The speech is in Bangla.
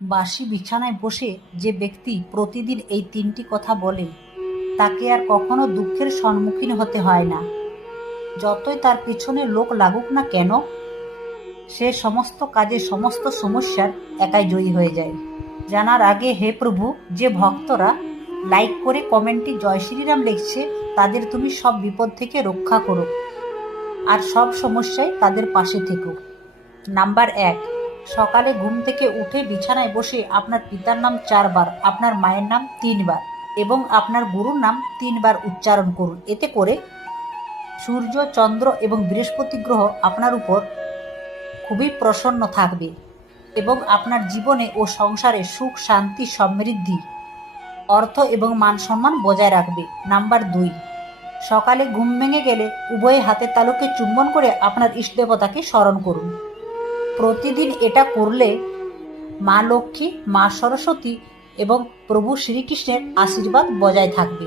বাসি বিছানায় বসে যে ব্যক্তি প্রতিদিন এই ৩টি কথা বলে তাকে আর কখনো দুঃখের সম্মুখীন হতে হয় না। যতই তার পিছনে লোক লাগুক না কেন, সে সমস্ত কাজে সমস্ত সমস্যার একাই জয়ী হয়ে যায়। জানার আগে হে প্রভু, যে ভক্তরা লাইক করে কমেন্টে জয় শ্রীরাম লিখছে তাদের তুমি সব বিপদ থেকে রক্ষা করো আর সব সমস্যায় তাদের পাশে থেকো। নাম্বার ১, সকালে ঘুম থেকে উঠে বিছানায় বসে আপনার পিতার নাম ৪ বার, আপনার মায়ের নাম ৩ বার এবং আপনার গুরুর নাম ৩ বার উচ্চারণ করুন। এতে করে সূর্য, চন্দ্র এবং বৃহস্পতি গ্রহ আপনার উপর খুবই প্রসন্ন থাকবে এবং আপনার জীবনে ও সংসারে সুখ, শান্তি, সমৃদ্ধি, অর্থ এবং মান সম্মান বজায় রাখবে। নাম্বার ২, সকালে ঘুম ভেঙে গেলে উভয় হাতের তালুকে চুম্বন করে আপনার ইষ্টদেবতাকে স্মরণ করুন। প্রতিদিন এটা করলে মা লক্ষ্মী, মা সরস্বতী এবং প্রভু শ্রীকৃষ্ণের আশীর্বাদ বজায় থাকবে।